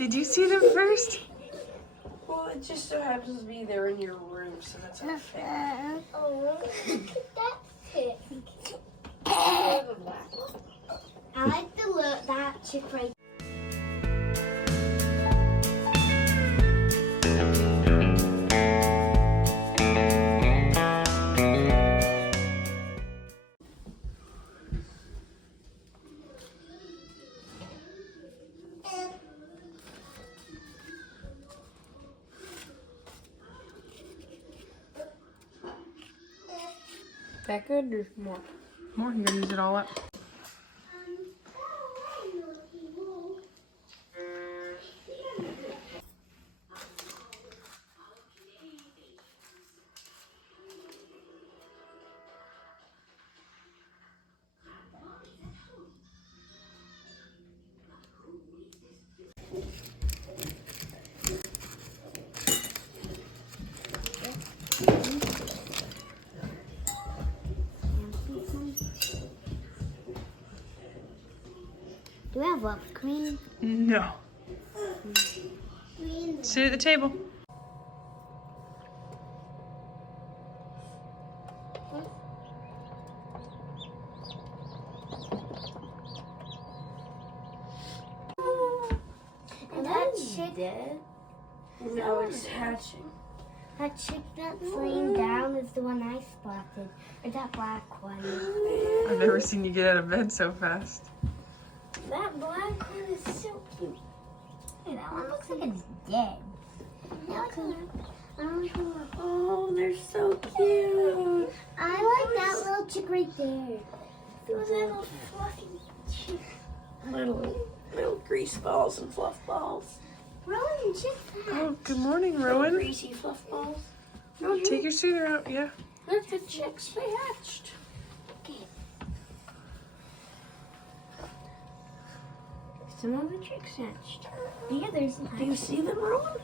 Did you see them first? Well, it just so happens to be there in your room, so that's not fair. Oh, look at that pig. I like the look that chick right. That good or more? More, you're gonna use it all up. Do we have whipped cream? No. Sit at the table. And that chick dead? No, it's hatching. That chick that's laying down is the one I spotted. Or that black one. I've never seen you get out of bed so fast. That black one is so cute. Hey, that one looks like it's dead. Oh, they're so cute. I like that little chick right there. Those little fluffy chick. Little grease balls and fluff balls. Rowan, check that. Oh, good morning, Little Rowan. greasy fluff balls. Take your suitor out, yeah. Look, the chicks, they hatched. Okay. Some of the chicks hatched. Yeah, there's Do you see them, Rowan?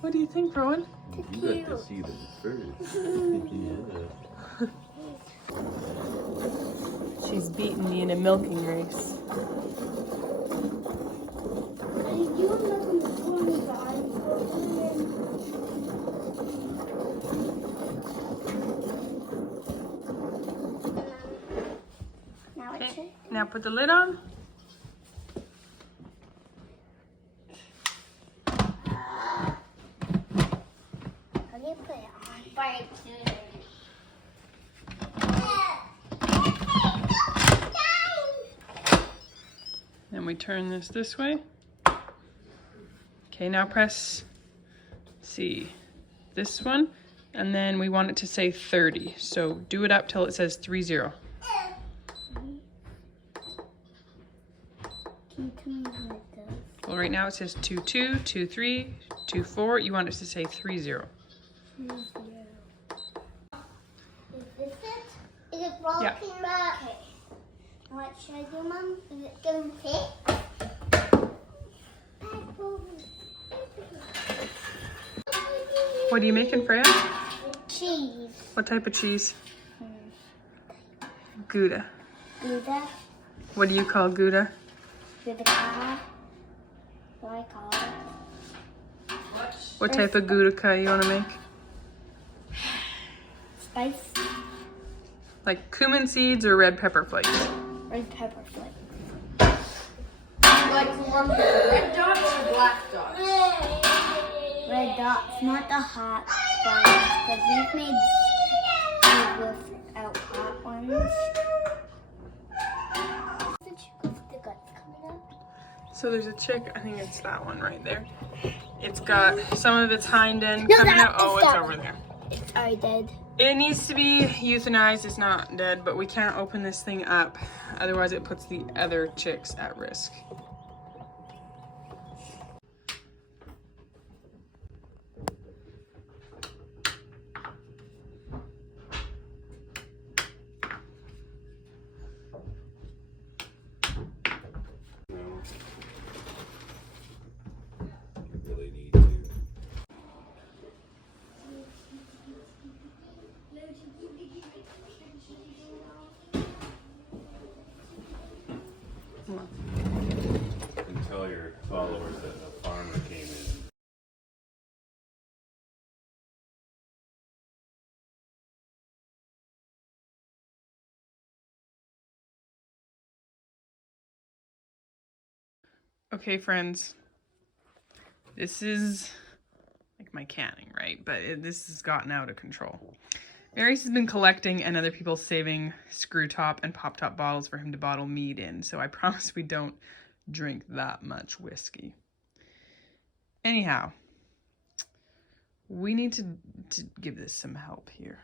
What do you think, Rowan? You got to see them first. Yeah. She's beaten me in a milking race. Okay, now put the lid on. How do you put it on? By Then we turn this way. Okay, now press C. This one, and then we want it to say 30. So do it up till it says 30. Can you tell me how it does? Well, right now it says 22, 23, 24. You want it to say 30. Is this it? Is it broken? Yeah. Okay. What should I do, Mom? Is it going to fit? What are you making, Freya? Cheese. What type of cheese? Gouda. Gouda. What do you call Gouda? Gouda cow. What do I call it? What type of Gouda you want to make? Spice. Like cumin seeds or red pepper flakes? Red pepper flakes. Like red dots or black dots? Red dots, not the hot ones, because we've made without hot ones. The chick with the guts coming up. So there's a chick, I think it's that one right there. It's got some of its hind end No, coming that- out. Oh, it's it's that over one. there. It's already dead. It needs to be euthanized. It's not dead, but we can't open this thing up. Otherwise it puts the other chicks at risk. Really need to. And tell your followers that a farmer came in. Okay, friends. This is like my canning, right? But this has gotten out of control. Marius has been collecting and other people saving screw top and pop top bottles for him to bottle mead in. So I promise we don't drink that much whiskey. Anyhow, we need to give this some help here.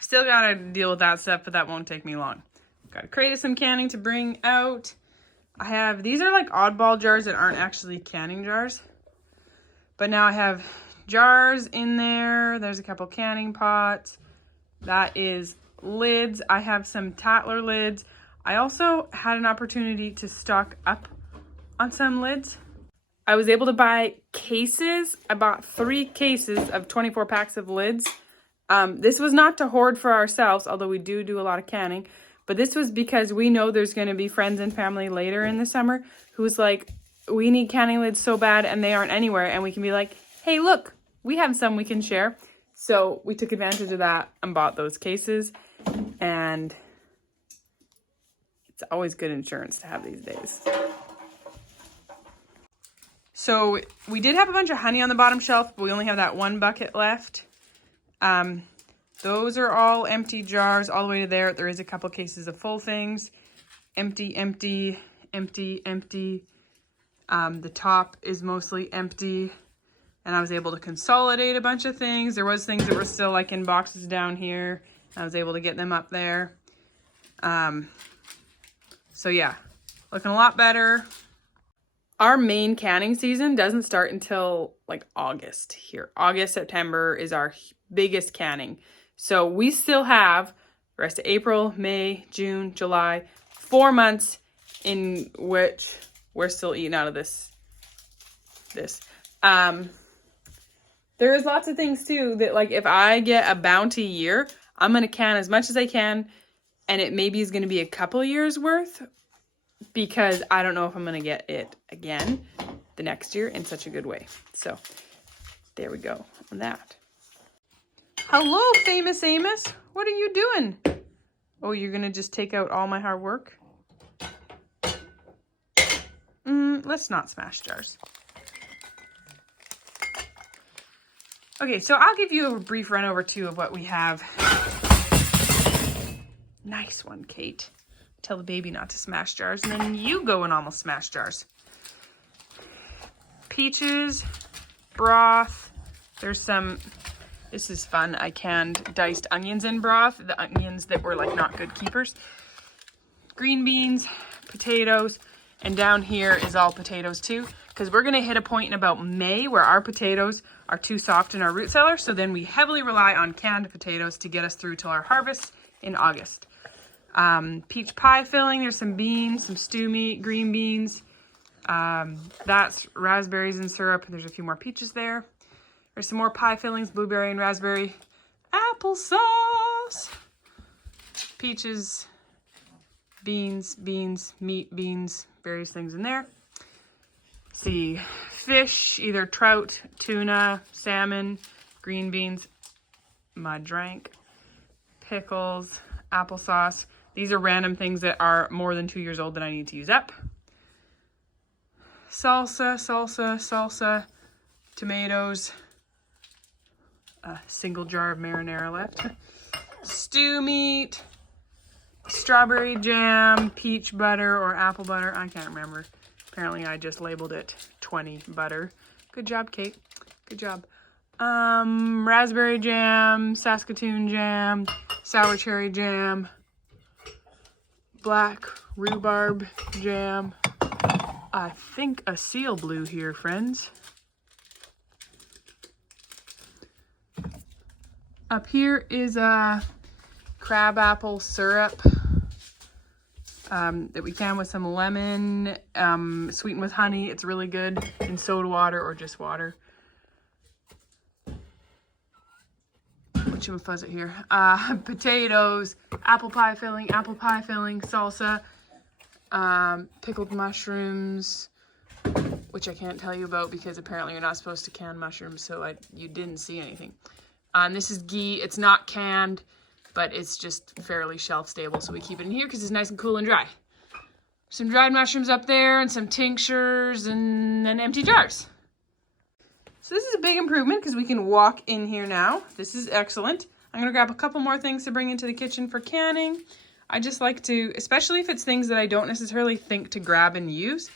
Still gotta deal with that stuff, but that won't take me long. Got a crate of some canning to bring out. These are like oddball jars that aren't actually canning jars. But now I have jars in there. There's a couple canning pots. That is lids. I have some Tatler lids. I also had an opportunity to stock up on some lids. I was able to buy cases. I bought 3 cases of 24 packs of lids. This was not to hoard for ourselves, although we do a lot of canning, but this was because we know there's going to be friends and family later in the summer who's like, we need canning lids so bad and they aren't anywhere, and we can be like, hey, look, we have some we can share. So we took advantage of that and bought those cases, and it's always good insurance to have these days. So we did have a bunch of honey on the bottom shelf, but we only have that 1 bucket left. Those are all empty jars all the way to there. There is a couple cases of full things. Empty, empty, empty, empty. The top is mostly empty. And I was able to consolidate a bunch of things. There was things that were still like in boxes down here. I was able to get them up there. So yeah, looking a lot better. Our main canning season doesn't start until like August here. August, September is our biggest canning. So we still have the rest of April, May, June, July, 4 months in which we're still eating out of this. There is lots of things too that, like, if I get a bounty year, I'm going to can as much as I can, and it maybe is going to be a couple years worth, because I don't know if I'm going to get it again the next year in such a good way. So there we go on that. Hello, famous Amos. What are you doing? Oh, you're going to just take out all my hard work? Let's not smash jars. Okay, so I'll give you a brief run over too of what we have. Nice one, Kate. Tell the baby not to smash jars, and then you go and almost smash jars. Peaches, broth. There's some, this is fun. I canned diced onions in broth. The onions that were like not good keepers. Green beans, potatoes, and down here is all potatoes too, because we're gonna hit a point in about May where our potatoes are too soft in our root cellar. So then we heavily rely on canned potatoes to get us through till our harvest in August. Peach pie filling. There's some beans, some stew meat, green beans. That's raspberries and syrup. There's a few more peaches there. There's some more pie fillings, blueberry and raspberry. Applesauce. Peaches, beans, meat, beans, various things in there. Let's see, fish, either trout, tuna, salmon, green beans, mud drank, pickles, applesauce. These are random things that are more than 2 years old that I need to use up. Salsa, tomatoes, a single jar of marinara left. Stew meat, strawberry jam, peach butter or apple butter. I can't remember. Apparently I just labeled it 20 butter. Good job, Kate. Good job. Raspberry jam, Saskatoon jam, sour cherry jam, black rhubarb jam. I think a seal blue here, friends. Up here is a crabapple syrup that we can with some lemon, sweetened with honey. It's really good in soda water or just water. Whatchamafuzz it here? Potatoes, apple pie filling, salsa, pickled mushrooms, which I can't tell you about because apparently you're not supposed to can mushrooms, so you didn't see anything. This is ghee. It's not canned, but it's just fairly shelf stable, so we keep it in here because it's nice and cool and dry. Some dried mushrooms up there and some tinctures and then empty jars. So this is a big improvement because we can walk in here now. This is excellent. I'm going to grab a couple more things to bring into the kitchen for canning. I just like to, especially if it's things that I don't necessarily think to grab and use,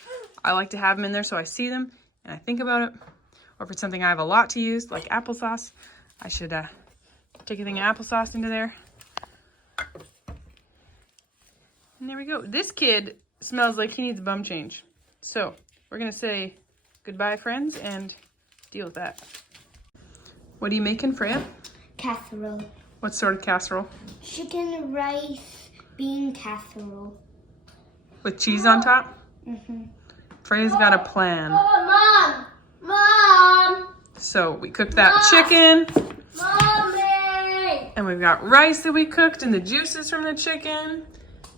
I like to have them in there so I see them and I think about it. Or if it's something I have a lot to use, like applesauce, I should take a thing of applesauce into there. And there we go. This kid smells like he needs a bum change. So we're going to say goodbye, friends, and deal with that. What are you making, Freya? Casserole. What sort of casserole? Chicken, rice, bean casserole. With cheese on top? Mm-hmm. Freya's got a plan. Oh, Mom! So we cooked that chicken. Mommy! And we've got rice that we cooked and the juices from the chicken.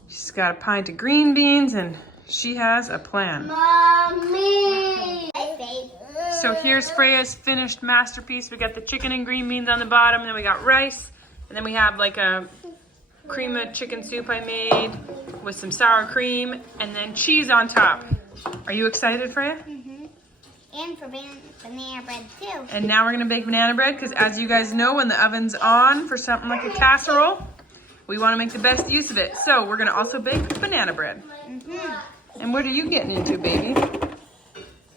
She's got a pint of green beans and she has a plan. Mommy! So here's Freya's finished masterpiece. We got the chicken and green beans on the bottom, and then we got rice, and then we have like a cream of chicken soup I made with some sour cream, and then cheese on top. Are you excited, Freya? Mm-hmm. And for banana bread too. And now we're gonna bake banana bread, because as you guys know, when the oven's on for something like a casserole, we wanna make the best use of it. So we're gonna also bake banana bread. Mm-hmm. And what are you getting into, baby?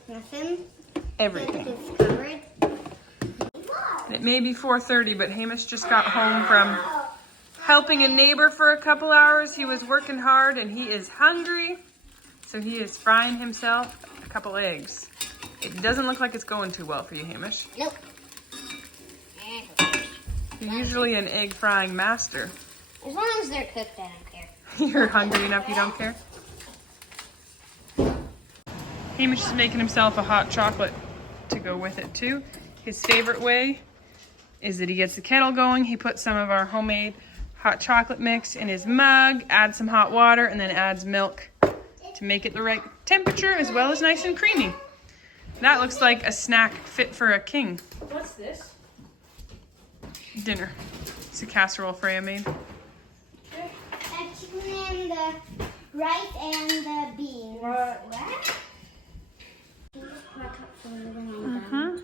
Nothing. Everything. It's covered. It may be 4:30, but Hamish just got home from helping a neighbor for a couple hours. He was working hard and he is hungry. So he is frying himself a couple eggs. It doesn't look like it's going too well for you, Hamish. Nope. You're usually an egg frying master. As long as they're cooked, I don't care. You're hungry enough, you don't care? Hamish is making himself a hot chocolate to go with it too. His favorite way is that he gets the kettle going. He puts some of our homemade hot chocolate mix in his mug, adds some hot water, and then adds milk to make it the right temperature as well as nice and creamy. That looks like a snack fit for a king. What's this? Dinner. It's a casserole Freya made. The chicken and the rice and the beans. What? Mm-hmm.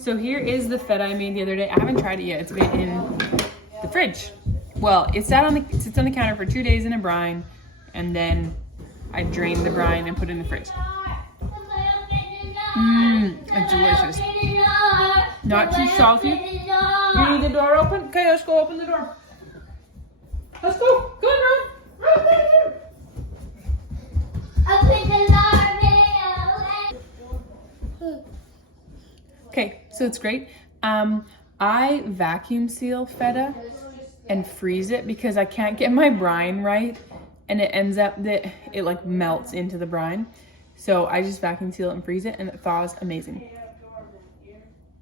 So here is the feta I made the other day. I haven't tried it yet. It's been in the fridge. Well, it sits on the counter for 2 days in a brine, and then I drained the brine and put it in the fridge. It's delicious. Not too salty. You need the door open? Okay, let's go open the door. Let's go. Go on, run. Okay, so it's great. I vacuum seal feta and freeze it because I can't get my brine right, and it ends up that it like melts into the brine. So I just vacuum seal it and freeze it, and it thaws amazing.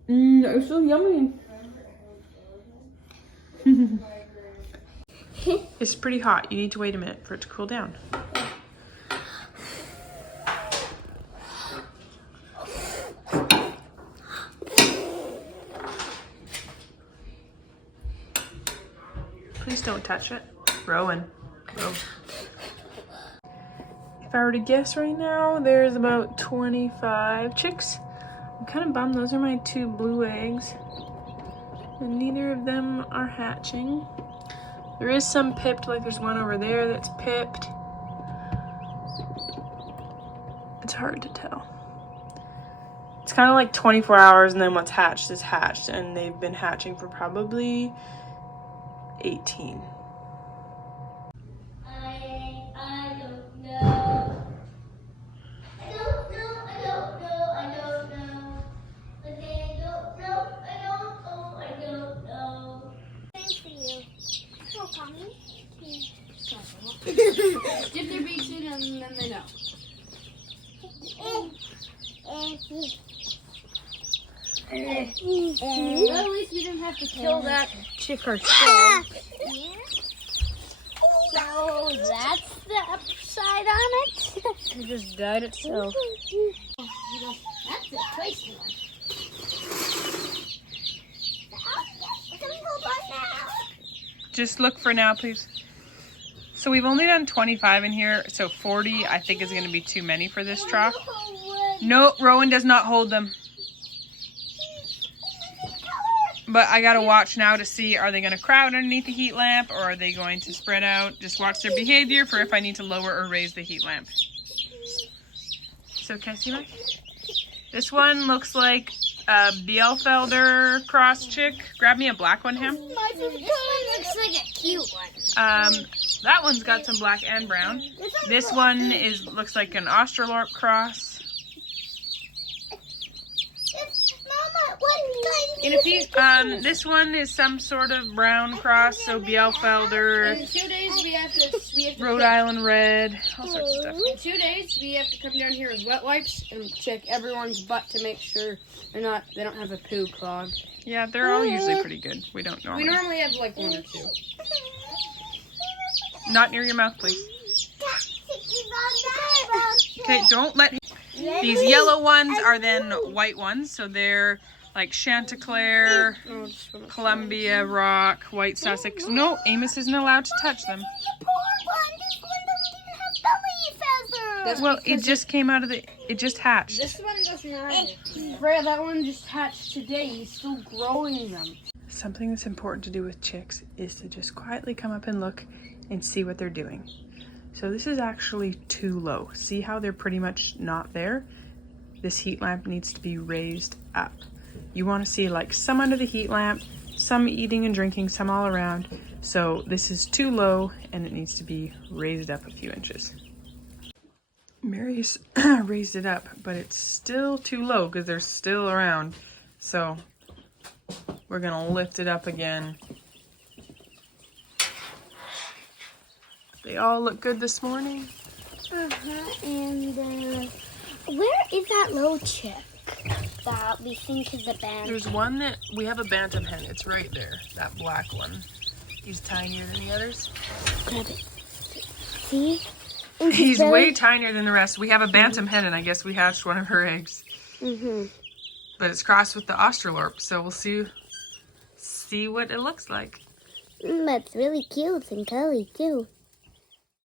It's so yummy. It's pretty hot. You need to wait a minute for it to cool down. Please don't touch it. Rowan. Row. If I were to guess right now, there's about 25 chicks. I'm kind of bummed. Those are my 2 blue eggs. And neither of them are hatching. There is some pipped, like there's one over there that's pipped. It's hard to tell. It's kind of like 24 hours and then what's hatched is hatched, and they've been hatching for probably 18. I don't know. I don't know. But they don't know. I don't know. Thanks for you. Oh, Tommy. Dip their beaks in and then they know. Well, at least we didn't have to kill that chick ourselves. Yeah. So that's the upside on it. It just died itself. That's a tasty one. Can we hold on now? Just look for now, please. So we've only done 25 in here, so 40 I think is going to be too many for this trough. No, Rowan does not hold them. But I gotta watch now to see, are they gonna crowd underneath the heat lamp or are they going to spread out? Just watch their behavior for if I need to lower or raise the heat lamp. So can I see mine? This one looks like a Bielfelder cross chick. Grab me a black one, Ham. This one looks like a cute one. That one's got some black and brown. This one looks like an Australorp cross. In a few, This one is some sort of brown cross, so Bielfelder, in 2 days we have to Rhode Island red, all sorts of stuff. In 2 days we have to come down here with wet wipes and check everyone's butt to make sure they don't have a poo clog. Yeah, they're all usually pretty good. We don't We normally. normally have like 1 or 2. Not near your mouth, please. Okay, don't let. These yellow ones are then white ones, so they're like Chanticleer, Columbia Rock, White Sussex. No, Amos isn't allowed to touch them. Well, it just came out of it just hatched. This one doesn't have Freya, that one just hatched today. He's still growing them. Something that's important to do with chicks is to just quietly come up and look and see what they're doing. So this is actually too low. See how they're pretty much not there? This heat lamp needs to be raised up. You want to see like some under the heat lamp, some eating and drinking, some all around. So this is too low and it needs to be raised up a few inches. Marius raised it up, but it's still too low because they're still around. So we're gonna lift it up again. They all look good this morning. And where is that little chick that we think is a bantam? There's one that we have a bantam hen. It's right there. That black one. He's tinier than the others. Grab it. See? And He's very- way tinier than the rest. We have a bantam hen, and I guess we hatched one of her eggs. But it's crossed with the Australorp, so we'll see what it looks like. That's really cute and curly too.